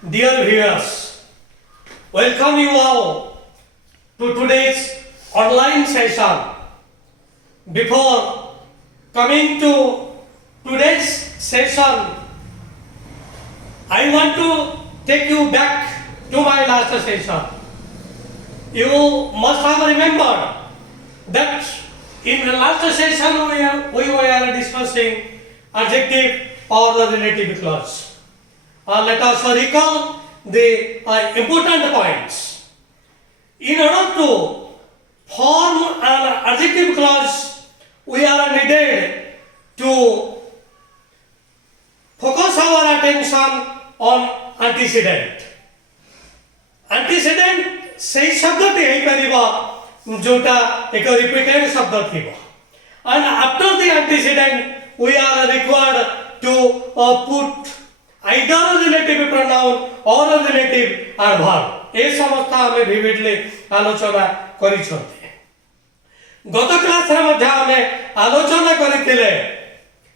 Dear viewers, welcome you all to today's online session. Before coming to today's session, I want to take you back to my last session. You must have remembered that in the last session we were discussing adjective or the relative clause. Let us recall the important points. In order to form an adjective clause, we are needed to focus our attention on antecedent. Antecedent से शब्दटी है परिवा जोटा एक repeated शब्द थीबा. And after the antecedent, we are required to put either a relative pronoun or a relative adverb. ए समस्या हमें vividly आलोचना करिछन्ते. गत class रे मध्ये हमें आलोचना करिथिले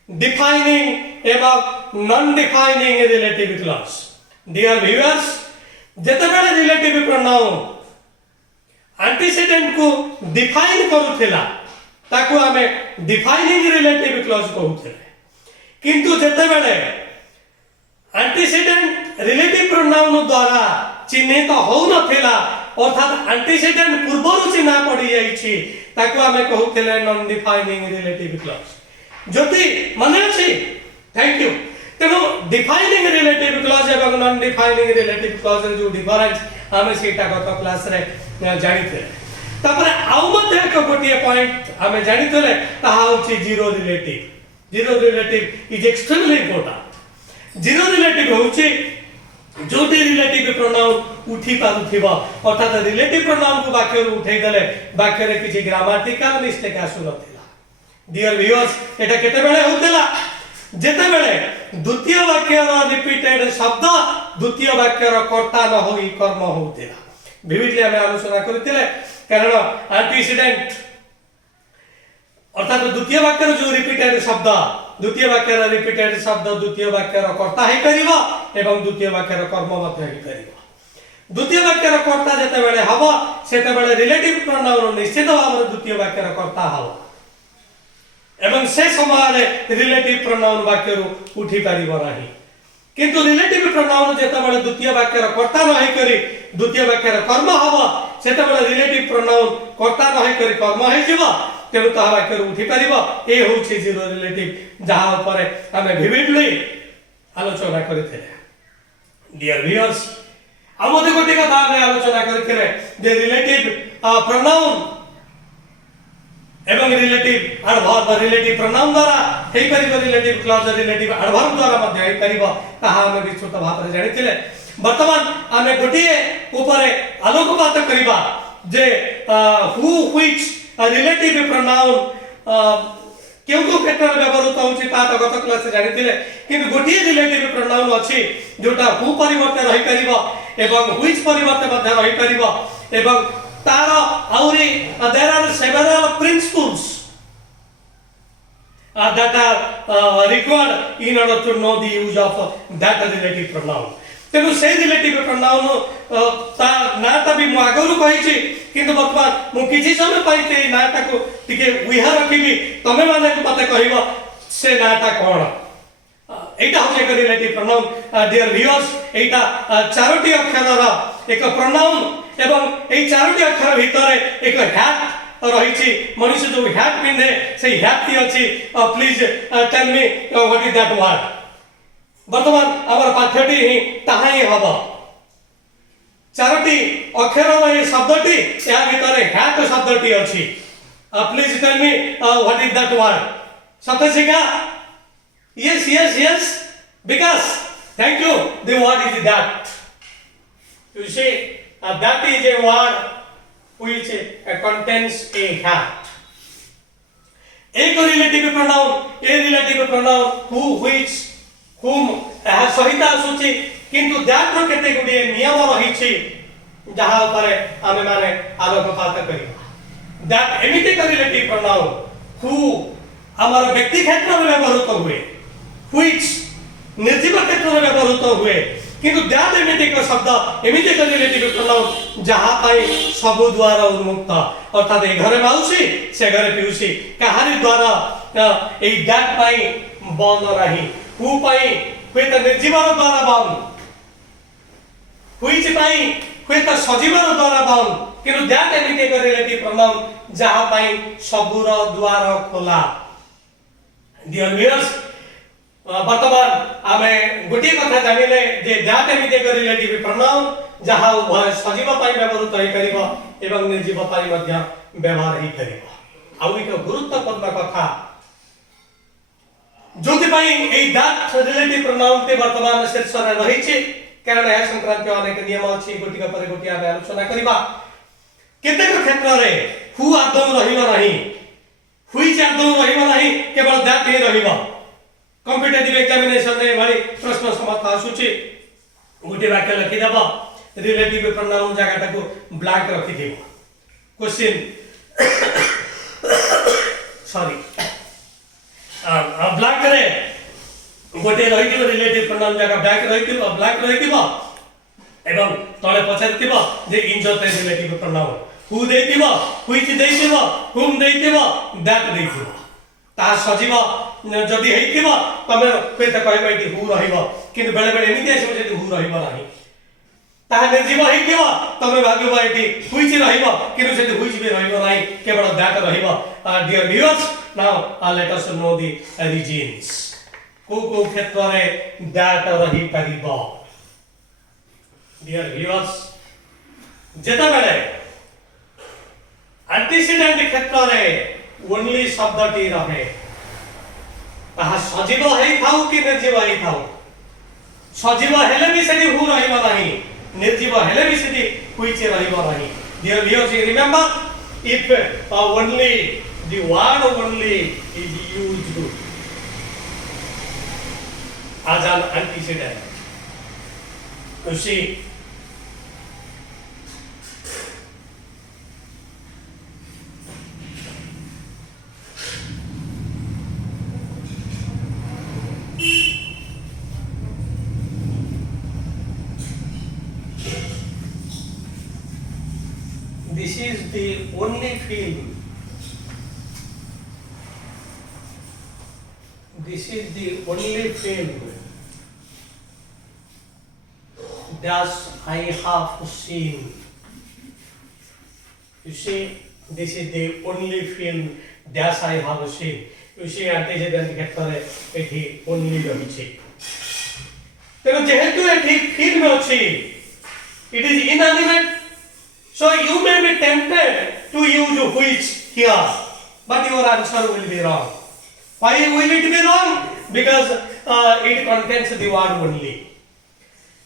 defining एवं non defining relative clause. Dear viewers, जेतेबेले relative pronoun antecedent को define करूथिला ताकू हमें defining relative clause कहूथिले. किंतु जेतेबेले antecedent relative pronoun द्वारा चिन्हित हो नथिला अर्थात antecedent पूर्वरु चिन्हा पड़ी जाईछि ताकू हमें कहूथिले non defining relative clause. ज्योति माने अछि? Thank you. तेनो डिफाइनिंग रिलेटिव क्लॉज एवं नॉन डिफाइनिंग रिलेटिव क्लॉज जो डिफरेंस हमें सेटा गत क्लास रे जानिथे. तापर आउ मध्ये एक गोटिए पॉइंट हमें जानिथले ताहा होछि zero relative. Zero relative is extremely important. Zero relative होछि जोटी रिलेटिव प्रोनाउन उठी पारुथिबा अर्थात रिलेटिव प्रोनाउन को वाक्य रे उठै देले वाक्य रे किछि ग्रामेटिकल मिस्टेक आसु नथिला. डियर व्यूअर्स, एटा केते बेले होतला जेते बेले द्वितीय वाक्यर रिपीटेड शब्द द्वितीय वाक्यर कर्ता न होई कर्म होतेला. विविधली हमें आलोचना करथिले कारण एंटीसीडेंट अर्थात द्वितीय वाक्यर जो रिपीटेड शब्द द्वितीय वाक्यर रिपीटेड शब्द द्वितीय वाक्यर कर्ता हे करिवो एवं द्वितीय वाक्यर कर्म मध्ये हे करिवो. द्वितीय वाक्यर कर्ता जेते बेले हबो सेते बेले रिलेटिव प्रोनाउन निश्चित भाव द्वितीय वाक्यर कर्ता हबो एवं से समय रिलेटिव प्रोनाउन वाक्य उठी पारिबो नाही. किंतु रिलेटिव प्रोनाउन जेते बेले द्वितीय वाक्य कर्ता न होई करी द्वितीय वाक्य कर्म हबो सेते बेले रिलेटिव प्रोनाउन कर्ता न होई करी कर्म होई जिवो तेनु ता वाक्य उठी पारिबो. ए होछि जीरो रिलेटिव जहा ऊपर हमें विविडली आलोचना करथिले. डियर व्यूअर्स, आमोदे गोटे कथा हमें आलोचना करथिले जे रिलेटिव प्रोनाउन एवं रिलेटिव एडवर्ब रिलेटिव प्रोनाउन द्वारा हे परिबो रिलेटिव क्लॉज रिलेटिव एडवर्ब द्वारा मध्ये हे परिबो ताहा हम विस्तृत भाव रे जानिथिले. वर्तमान हमें गोटिए ऊपर आलोकपात करिबा जे हु व्हिच रिलेटिव प्रोनाउन केउ को क्षेत्र रे व्यवहृत होछि ता तो गत क्लास रे जानिथिले. किंतु गोटिए रिलेटिव प्रोनाउन अछि जोटा हु परिवर्ते रहि परिबो एवं व्हिच परिवर्ते मध्ये रहि परिबो एवं तारो आउरी there are several principles that are required in order to know the use of that relative pronoun. तेनु से रिलेटिव प्रोनाउन ता नाटा भी मागरु कहिछि किंतु वर्तमान मु किछि समय पाइते नाटा को टिके उहा रखिबी तमे माने मते कहिबो से नाटा कोन. एटा होचे एक रिलेटिव प्रोनाउन. डियर व्यूअर्स, एटा चारोटी अक्षरर एक प्रोनाउन एवं ए चारोटी अक्षर भितरे एक हैट रहिछि. मनुष्य जो हैट पिंधे से हैट ती अछि. Please tell me what is that word. वर्तमान हमर पाठ्यटी ही ताहाई हबो. चारोटी अक्षरर ए शब्दटी या भितरे हैट शब्दटी अछि. Please tell me what is that word. सतसिका yes yes yes because thank you the word is that. You see that is a word which contains a hat. एक relative pronoun who which whom सहित आसुची किंतु that रो केते गुडी नियम रहिछि जहा ऊपर आमे माने आलोकपात करिबा. that एमिति relative pronoun who हमारा व्यक्ति क्षेत्र में व्यवहृत हुए which निर्जीव क्षेत्र में व्यवहृत हुए किंतु दैट एमिति एक शब्द एमिति एक रिलेटिव प्रोनाउन जहां पाई सब द्वार उन्मुक्त अर्थात ए घरे माउसी से घरे पिउसी कहारी द्वारा ए दैट पाई बंद रही हु पाई हुए तो निर्जीवर द्वारा बंद हुई पाई हुए तो सजीवर द्वारा बंद किंतु दैट एमिति एक रिलेटिव प्रोनाउन जहां पाई सबुर द्वार खोला डियर व्यूअर्स वर्तमान आमे गोटे कथा जानिले जे दैट एमिति एक रिलेटिव प्रोनाउन जहां उभय सजीव पाई व्यवहृत होई परिबो एवं निर्जीव पाई मध्य व्यवहार होई परिबो आउ एक गुरुत्वपूर्ण कथा जोति पाई ए दैट रिलेटिव प्रोनाउन ते वर्तमान शीर्ष रे रहिछि कारण यह संक्रांति अनेक नियम अछि गोटिका पर गोटी आमे आलोचना करिबा केतेक क्षेत्र रे हु आदौ रहिबो नाही हुई आदौ रहिबो नाही केवल दैट ही रहिबो कॉम्पिटिटिव एग्जामिनेशन रे भली प्रश्न समस्त आसुछि गोटे वाक्य लिखि देबो रिलेटिव प्रोनाउन जगह को ब्लैंक रखि देबो क्वेश्चन सॉरी ब्लैंक रे गोटे रहिथिबो रिलेटिव प्रोनाउन जगह ब्लैंक रहिथिबो एवं तळे पछारिथिबो जे इंजर ते रिलेटिव प्रोनाउन हु देथिबो व्हिच देथिबो हुम देथिबो दैट देथिबो ता सजीव जदि हेइथिबो तमे पेत कहबा इति हु रहिबो किंतु बेले बेले एमिति आसीबो जे हु रहिबो नाही ता निर्जीव हेइथिबो तमे भाबिबो इति व्हिच रहिबो किंतु से व्हिच बे रहिबो नाही केवल दैट रहिबो dear viewers now let us know the origins को क्षेत्र रे दैट रहि परिबो डियर व्यूअर्स जेता बेले एंटीसीडेंट क्षेत्र रे ओनली शब्दटी रहे ताहा सजीव हेई थाउ कि निर्जीव हेई थाउ सजीव हेले भी सेठी हु रहिबो नाही निर्जीव हेले भी सेठी हुइचे रहिबो नाही dear viewers you remember if only the word only is used as an antecedent you see this is the only film this is the only film that I have seen you see this is the only film that I have seen you see antecedent क्षेत्र एठी only रहिछि तेनो जेहेतु एठी film अछि it is inanimate so you may be tempted to use which here but your answer will be wrong why will it be wrong because it contains the word only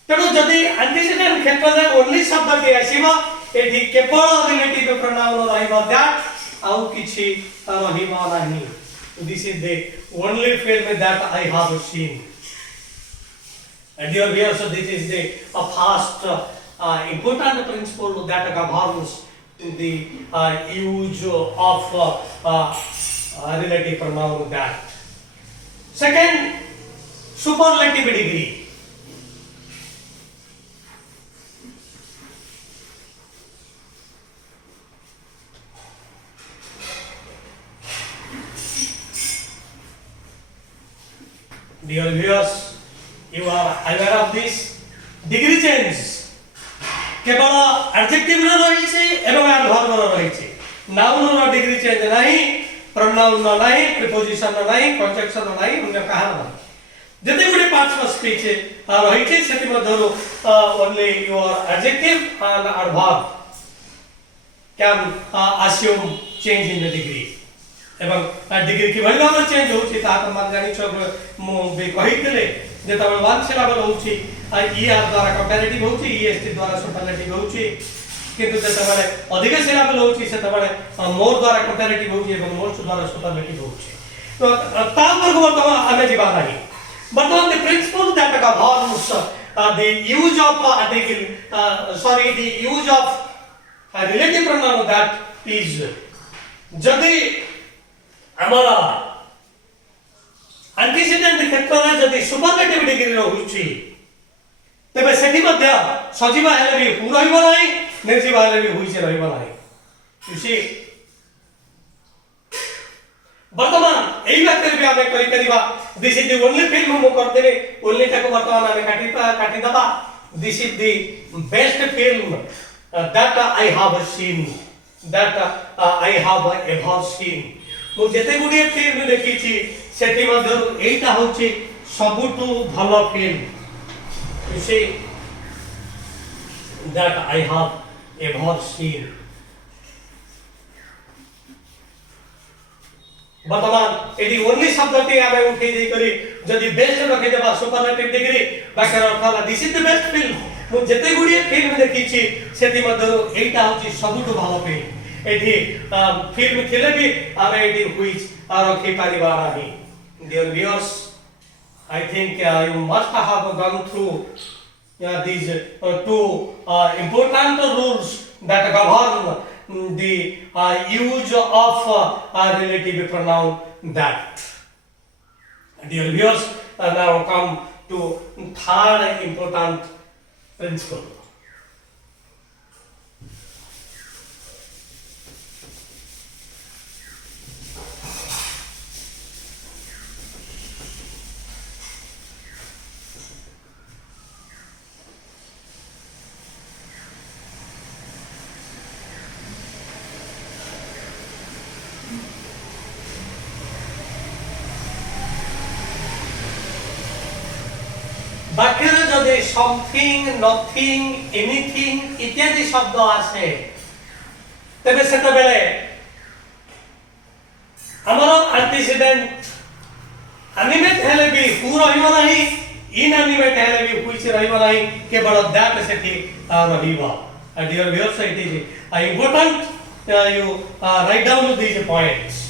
तेणु जदि antecedent क्षेत्र रे only शब्द के आसीबा एठी केवल relative pronoun रहइबा that आउ किछि रहिबा नाही this is the only film that I have seen and dear viewers so this is the first important principle that governs the use of relative pronoun that second superlative degree dear viewers you are aware of this degree change केवल adjective रे रही छै एवं adverb रे रही छै noun रो degree change नाही pronoun रो नाही प्रीपोजिशन रो नाही कंजक्शन रो नाही अन्य कहा नाही जते गुडी पार्ट्स ऑफ स्पीच रही छै सेति मधरो only your adjective and adverb can assume change in the degree एवं डिग्री की वैल्यू में चेंज होछि ता त मान जानि छ मो बे कहितले जे तबे वन सिलेबल होछि ईआर द्वारा कंपैरेटिव होछि ईएस द्वारा सुपरलेटिव होछि किंतु जे तबे अधिक सिलेबल होछि से तबे मोर द्वारा कंपैरेटिव होछि एवं मोर द्वारा सुपरलेटिव होछि तो ता वर्ग वर्तमान आमे जीवा नाही बर्तमान the principal that governs the use of the use of relative pronoun that is जदि हमारा एंटीसीडेंट क्षेत्र रे जदि सुपरलेटिव डिग्री रहउछि तबे ସେଠି ମଧ୍ୟ ସଜୀବ ହେଲେ ବି ହୁ ରହିବ ନାହିଁ, ନିର୍ଜୀବ ହେଲେ ବି ହୁଇଛି ରହିବ ନାହିଁ। You see, ବର୍ତ୍ତମାନ ଏଇ ବାକ୍ୟରେ ବି ଆମେ କରିପାରିବା this is the only film ମୁଁ କରିଦେଲି, only ଟାକୁ ବର୍ତ୍ତମାନ ଆମେ କାଟିଦେବା। This is the best film that I have seen, that I have ever seen। ମୁଁ ଯେତେ ଗୁଡ଼ିଏ ଫିଲ୍ମ ଦେଖିଛି ସେଥି ମଧ୍ୟରୁ ଏଇଟା ହେଉଛି ସବୁଠୁ ଭଲ film. You see, that I have ever seen। वर्तमान यदि ओनली शब्दटी आमे उठै देई करी जदि बेस्ट रखै देबा सुपरलेटिव डिग्री बाक्यर अर्थ होला this is the best film. मु जते गुडी फिल्म देखिछि सेति मध्यरु एटा होछि सबुठु भालो फिल्म। एठी फिल्म थिले भी आमे एठी हुइच रखै परिबा नाही। Dear viewers, I think you must have gone through these two important rules that govern the use of relative pronoun that। Dear viewers, now come to third important principle। बाक्य जदि something, nothing, anything इत्यादि शब्द आसे तेबे सेते बेले हमर antecedent animate हेले भी हु रहिबो नाही, इनएनिमेट हेले भी हुइच रहिबो नाही, केवल दैट सेठी रहिबो। Dear viewers, it is important you write down these points।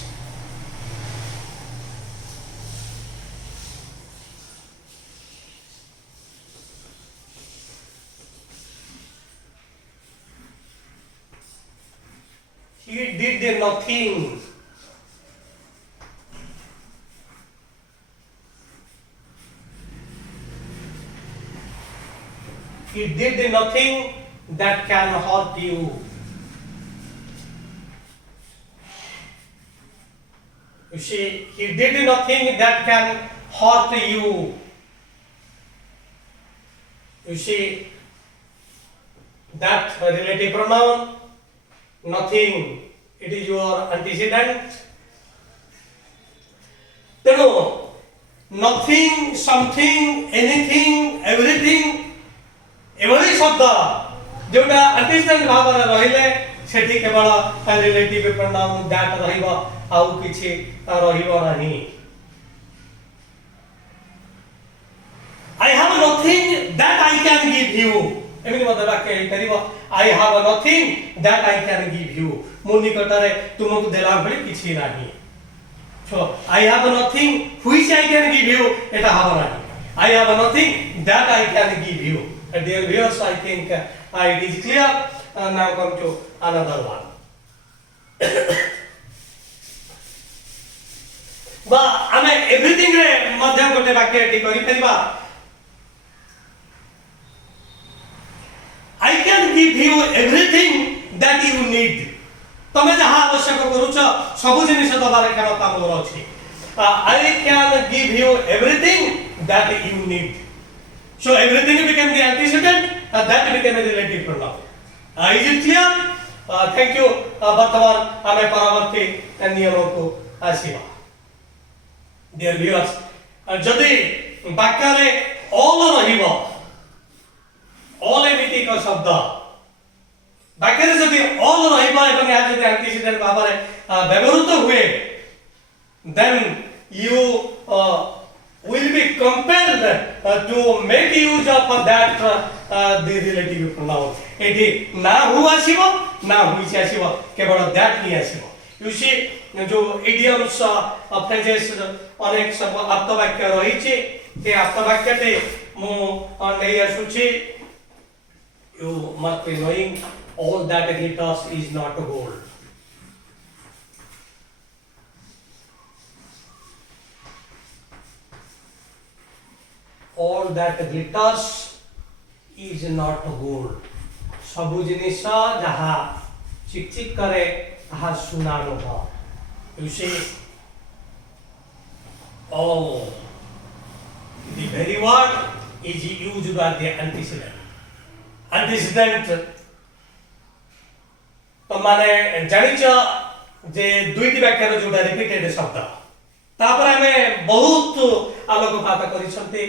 He did nothing। He did nothing that can hurt you। You see, he did nothing that can hurt you। You see, that relative pronoun nothing, it is your antecedent। तेणु nothing, something, anything, everything every शब्द जोटा antecedent भाव रे रहिले सेठी केवल relative pronoun that रहिबो, आउ किछि रहिबो नाही। I have nothing that I can give you। एमिति मते वाक्य करिवो, I have nothing that I can give you। मो निकटरे तुमको देला भली किछि नाही। So I have nothing which I can give you, एटा हबो नाही। I have nothing that I can give you। Dear viewers, I think it is clear। Now come to another one। बा आमे एवरीथिंग रे मध्य गोटे वाक्य एटी करि परिबा, I can give you everything that you need। तमे जहा आवश्यक करूछ सब जिनिस दबारे क्षमता मोर अछि। I can give you everything that you need। So everything became the antecedent, that became a relative pronoun। Is it clear? Thank you। वर्तमान आमे परवर्ती नियम को आसीबा। Dear viewers, जदि वाक्य रे all रहिबो, all एमिति को शब्द वाक्य रे जदि all रहिबो एवं या जदि एंटीसीडेंट भाव रे व्यवहृत हुए, then you will be compelled to make use of that the relative pronoun। एठी ना हु आसीबो ना हुइछ आसीबो, केवल that ही आसीबो। You see, जो idioms phrases अनेक सब आप्तवाक्य रहिछि, ते आप्तवाक्यटे मु नै आसुछि। You must be knowing all that glitters is not gold। All that glitters is not good सबु जिनिस जहा चिक चिक करे ताहा सुना नुह you see all the very word is used as the antecedent तो माने जानिच जे दुईटी व्याख्यान जोटा रिपीटेड शब्द तापर हमें बहुत आलोकपात करिसंती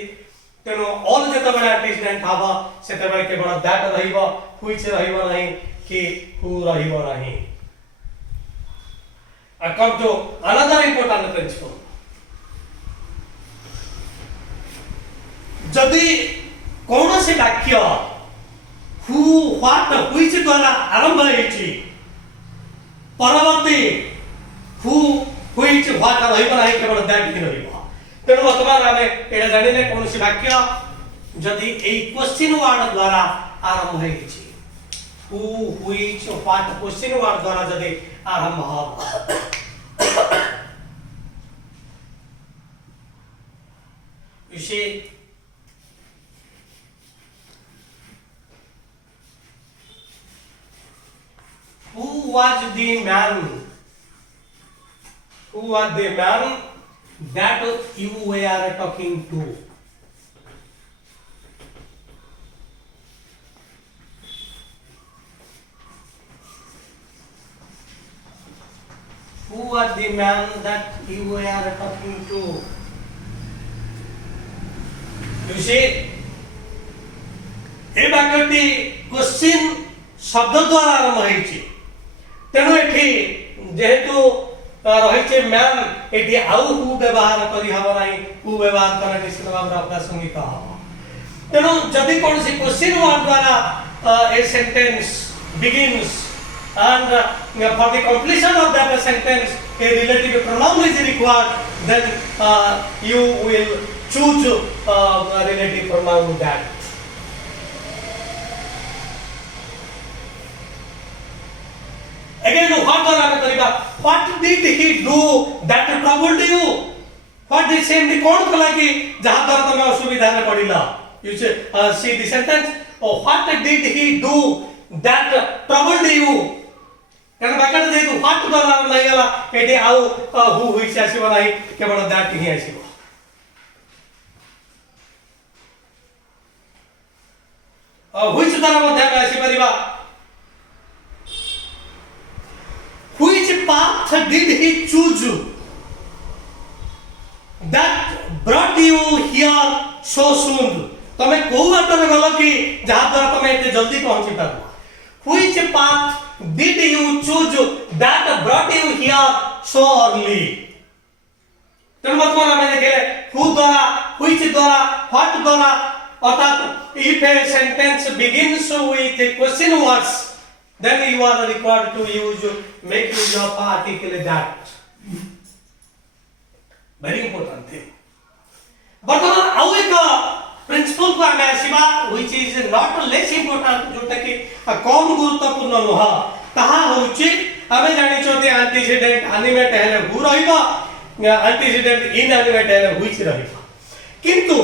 तेनो ऑल जेतबेला एंटीसीडेंट हबा सेतबेला केवल दैट रहिबो व्हिच रहिबो नहीं कि हु रहिबो नहीं I come to another important principle जदि कौन से वाक्य हु व्हाट व्हिच द्वारा आरंभ होइछि परवर्ती हु व्हिच व्हाट रहिबो नाही केवल दैट ही रहिबो तेणु वर्तमान आमे एटा जानिले कौन से वाक्य जदि एई क्वेश्चन वर्ड द्वारा आरंभ होइछि who which what question word द्वारा जदि आरंभ हो you see who was the man that you were talking to who was the man that you were talking to you see ए वाक्यटी क्वेश्चन शब्द द्वारा आरंभ होइछि तेणु एठी जेहेतु रहिছে ম্যান एठी आउ हु व्यवहार करि हबो नाही हु व्यवहार करे निश्चित भाव अप्रासंगिक हबो तेणु जदि कोन से क्वेश्चन वर्ड द्वारा a sentence begins and for the completion of that sentence a relative pronoun is required then you will choose a relative pronoun that again what द्वारा हम करिबा what did he do that troubled you what did say the कोन कला कि जहां द्वारा तमे असुविधा रे पडिला you see the sentence oh what did he do that troubled you कारण बाकट जे what द्वारा नाही गला एटी आउ हु व्हिच आसीबो नाही केवल that ही आसीबो व्हिच द्वारा मध्ये आसी परिबा which path did he choose that brought you here so soon तमे को बात रे गलो कि जहां द्वारा तमे एते जल्दी पहुंची पाबो which path did you choose that brought you here so early तन मतलब हमें देखेले who द्वारा which द्वारा what द्वारा अर्थात if a sentence begins with a question words then you are required to make use of article that very important thing but आउ एक प्रिंसिपल को हमें आसीबा which is not less important जोटा कि कम गुरुत्वपूर्ण नह ताहा होची हमें जानि छोते एंटीसीडेंट एनिमेट हेले हु रहिबा एंटीसीडेंट इनएनिमेट हेले व्हिच रहिबा किंतु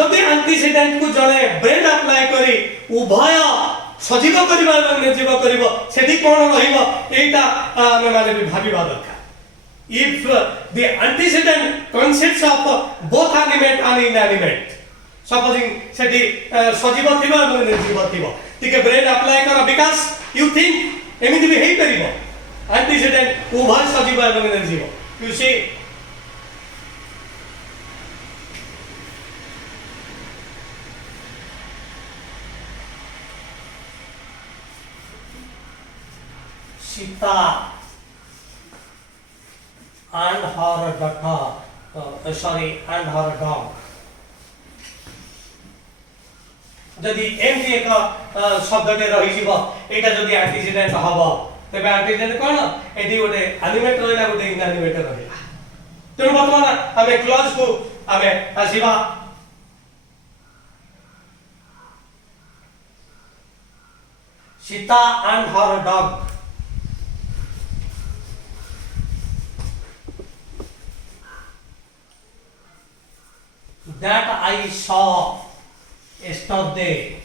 जदि एंटीसीडेंट को जणे ब्रेन अप्लाई करी उभय सजीव करिबा एवं निर्जीव करिबो सेठी कोन रहिबो एटा हम माने भी भाबिबा दरकार if the antecedent consists of both animate and inanimate supposing सेठी सजीव थिबा एवं निर्जीव थिबो तिके ब्रेन अप्लाई कर बिकॉज़ you think एमिति भी हेई परिबो antecedent उभय सजीव एवं निर्जीव you see Sita and her daughter, and her dog. जदि एमती एक शब्दटे रही जीव एटा जदि एंटीसीडेंट हबो तबे एंटीसीडेंट कोन एटी गोटे एनिमेट रहला गोटे इनएनिमेट रहला तेणु वर्तमान हमें क्लॉज को हमें आसीबा Sita and her dog that I saw yesterday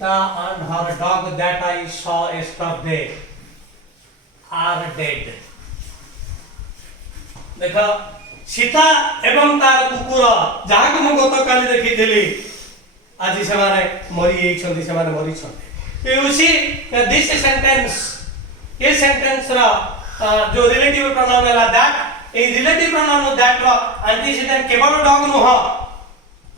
Sita and her dog that I saw yesterday are dead. देख सीता एवं तार कुकुर जहाँ को मुझे गत काली देखी थी आज से मरी मरी उसी दिस सेंटेंस ये सेंटेंस रा जो रिलेटिव प्रोनाउन है that a relative pronoun that रा एंटीसीडेंट केवल डॉग नुह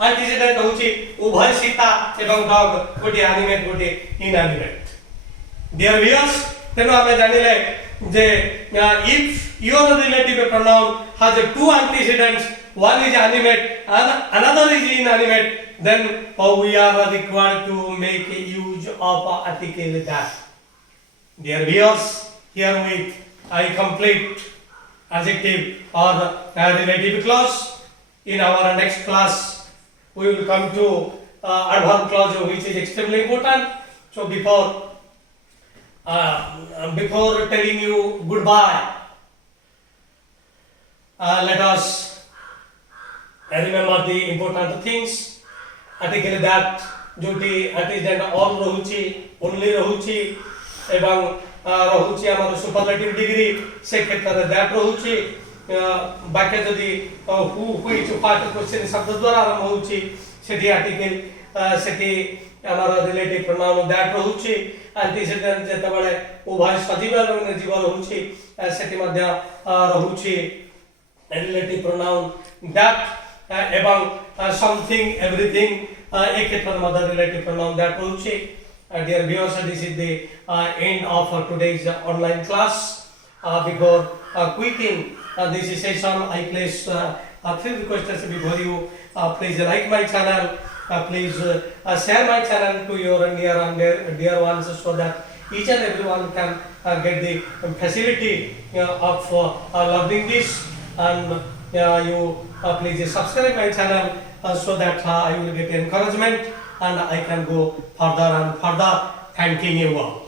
एंटीसीडेंट होची उभय सीता एवं डॉग गोटे एनिमेट गोटे इनएनिमेट डियर व्यूअर्स तेनो हमें जानिले जे if your relative pronoun has two antecedents, one is animate and another is inanimate, then we are required to make use of article that. Dear viewers, herewith I complete adjective or relative clause. In our next class we will come to adverb clause, which is extremely important. So before telling you goodbye, let us remember the important things. Article that जोटी antecedent all रहुची only रहुची एवं रहुची हमारे superlative degree से क्षेत्र that रहुची बाकी जदि who which part question शब्द द्वारा आरंभ होची सेठी article सेठी हमारा relative pronoun that रहुची antecedent जेतबळे उभय सजीव एवं निर्जीव रहुची सेठी मध्य रहुची relative pronoun that एवं something everything एक क्षेत्र मध्य relative pronoun that रहुची. Dear viewers, this is the end of today's online class. Before quitting this session, I place 3 requests before you. Please like my channel, please share my channel to your near and dear ones, so that each and everyone can get the facility of learning this. And you please subscribe my channel so that I will get encouragement and I can go further and further. Thanking you all.